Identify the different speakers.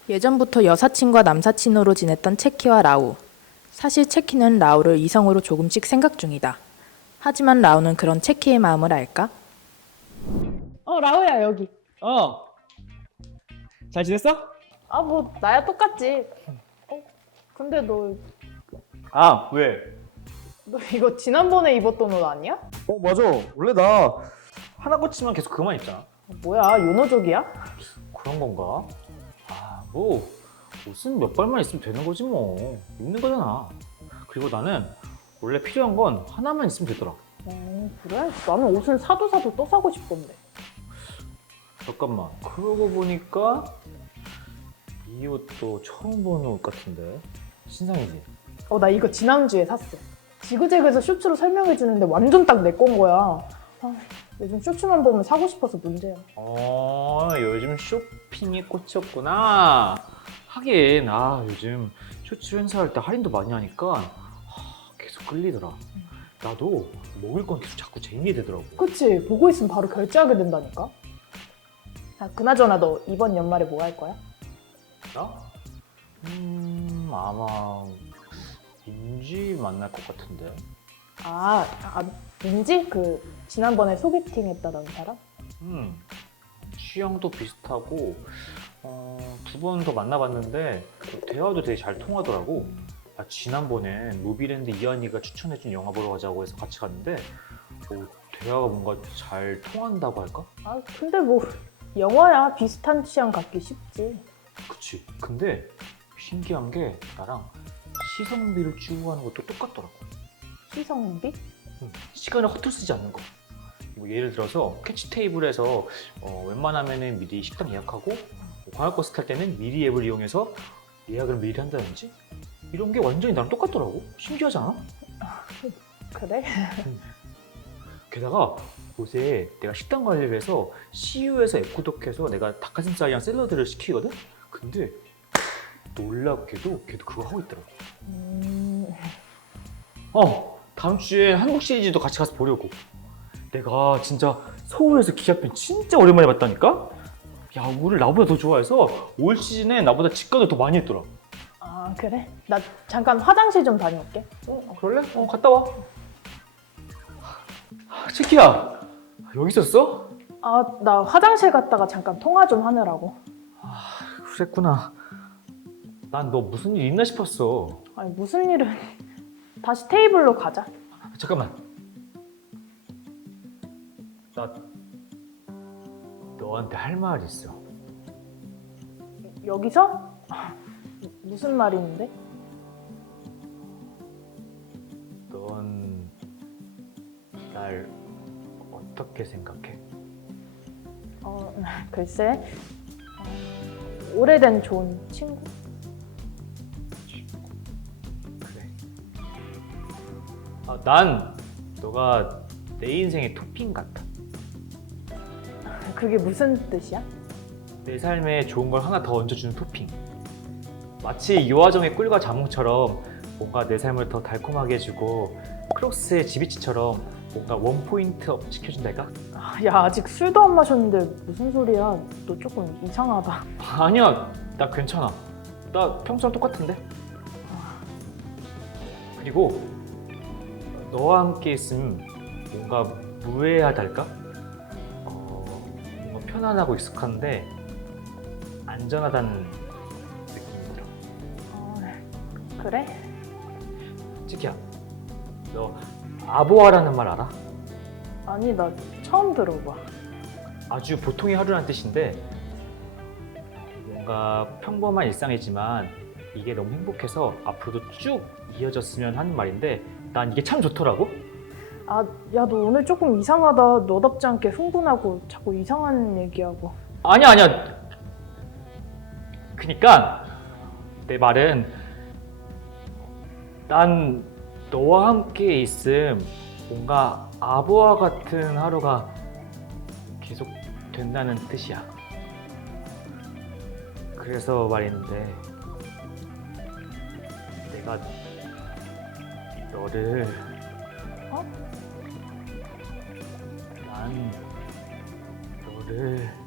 Speaker 1: 예전부터 여사친과 남사친으로 지냈던 채키와 라우. 사실 채키는 라우를 이성으로 조금씩 생각 중이다. 하지만 라우는 그런 채키의 마음을 알까?
Speaker 2: 라우야 여기.
Speaker 3: 잘 지냈어?
Speaker 2: 뭐 나야 똑같지. 근데 너
Speaker 3: 왜?
Speaker 2: 이거 지난번에 입었던 옷 아니야?
Speaker 3: 맞아. 원래 나 하나 꽂히면 계속 그만 입잖아.
Speaker 2: 뭐야, 요노족이야?
Speaker 3: 그런 건가? 옷은 몇 벌만 있으면 되는 거지 뭐. 입는 거잖아. 그리고 나는 원래 필요한 건 하나만 있으면 되더라.
Speaker 2: 그래? 나는 옷은 사도 또 사고 싶던데.
Speaker 3: 잠깐만. 그러고 보니까 이 옷도 처음 보는 옷 같은데. 신상이지?
Speaker 2: 나 이거 지난주에 샀어. 지그재그에서 쇼츠로 설명해 주는데 완전 딱 내 건 거야. 요즘 쇼츠만 보면 사고 싶어서 문제야.
Speaker 3: 요즘 쇼핑에 꽂혔구나. 하긴 요즘 쇼츠 행사할 때 할인도 많이 하니까 계속 끌리더라. 나도 먹을 건 계속 자꾸 재미되더라고.
Speaker 2: 그치? 보고 있으면 바로 결제하게 된다니까? 그나저나 너 이번 연말에 뭐 할 거야?
Speaker 3: 나? 아마 민지 만날 것 같은데.
Speaker 2: 민지? 그 지난번에 소개팅 했다던 사람?
Speaker 3: 취향도 비슷하고 두 번 더 만나봤는데 대화도 되게 잘 통하더라고. 지난번에 무비랜드 이한이가 추천해준 영화 보러 가자고 해서 같이 갔는데 대화가 뭔가 잘 통한다고 할까?
Speaker 2: 근데 뭐 영화야 비슷한 취향 갖기 쉽지.
Speaker 3: 그치. 근데 신기한 게 나랑 시성비를 추구하는 것도 똑같더라고.
Speaker 2: 시성비?
Speaker 3: 시간을 허투루 쓰지 않는 거. 뭐 예를 들어서 캐치 테이블에서 웬만하면은 미리 식당 예약하고 광역버스 탈 때는 미리 앱을 이용해서 예약을 미리 한다든지 이런 게 완전히 나랑 똑같더라고. 신기하지 않아?
Speaker 2: 그래?
Speaker 3: 게다가 요새 내가 식당 관리를 해서 CU에서 앱 구독해서 내가 닭가슴살이랑 샐러드를 시키거든? 근데 놀랍게도 걔도 그거 하고 있더라고. 다음 주에 한국 시리즈도 같이 가서 보려고. 내가 진짜 서울에서 기아편 진짜 오랜만에 봤다니까? 야구를 나보다 더 좋아해서 올 시즌에 나보다 직관을 더 많이 했더라.
Speaker 2: 그래? 나 잠깐 화장실 좀 다녀올게.
Speaker 3: 그럴래? 갔다 와. 치키야, 여기 있었어?
Speaker 2: 나 화장실 갔다가 잠깐 통화 좀 하느라고.
Speaker 3: 그랬구나. 난 너 무슨 일 있나 싶었어.
Speaker 2: 아니 무슨 일은. 다시 테이블로 가자.
Speaker 3: 잠깐만. 나 너한테 할 말 있어.
Speaker 2: 여기서? 무슨 말인데?
Speaker 3: 넌 날 어떻게 생각해?
Speaker 2: 글쎄. 오래된 좋은 친구?
Speaker 3: 그래. 난 너가 내 인생의 토핑 같아.
Speaker 2: 그게 무슨 뜻이야?
Speaker 3: 내 삶에 좋은 걸 하나 더 얹어주는 토핑. 마치 요아정의 꿀과 자몽처럼 뭔가 내 삶을 더 달콤하게 해주고 크록스의 지비치처럼 뭔가 원포인트 업 시켜준달까?
Speaker 2: 야, 아직 술도 안 마셨는데 무슨 소리야. 너 조금 이상하다.
Speaker 3: 아니야, 나 괜찮아. 나 평소랑 똑같은데. 그리고 너와 함께 있으면 뭔가 무해하달까? 뭔가 편안하고 익숙한데 안전하다는 느낌이 들어.
Speaker 2: 그래?
Speaker 3: 치키야, 너 아보아라는 말 알아?
Speaker 2: 아니, 나 처음 들어봐.
Speaker 3: 아주 보통의 하루란 뜻인데 뭔가 평범한 일상이지만 이게 너무 행복해서 앞으로도 쭉 이어졌으면 하는 말인데 난 이게 참 좋더라고.
Speaker 2: 야, 너 오늘 조금 이상하다. 너답지 않게 흥분하고 자꾸 이상한 얘기하고.
Speaker 3: 아니야. 그니까 내 말은 난 너와 함께 있음 뭔가 아보아 같은 하루가 계속 된다는 뜻이야. 그래서 말인데 내가 너를 난 너를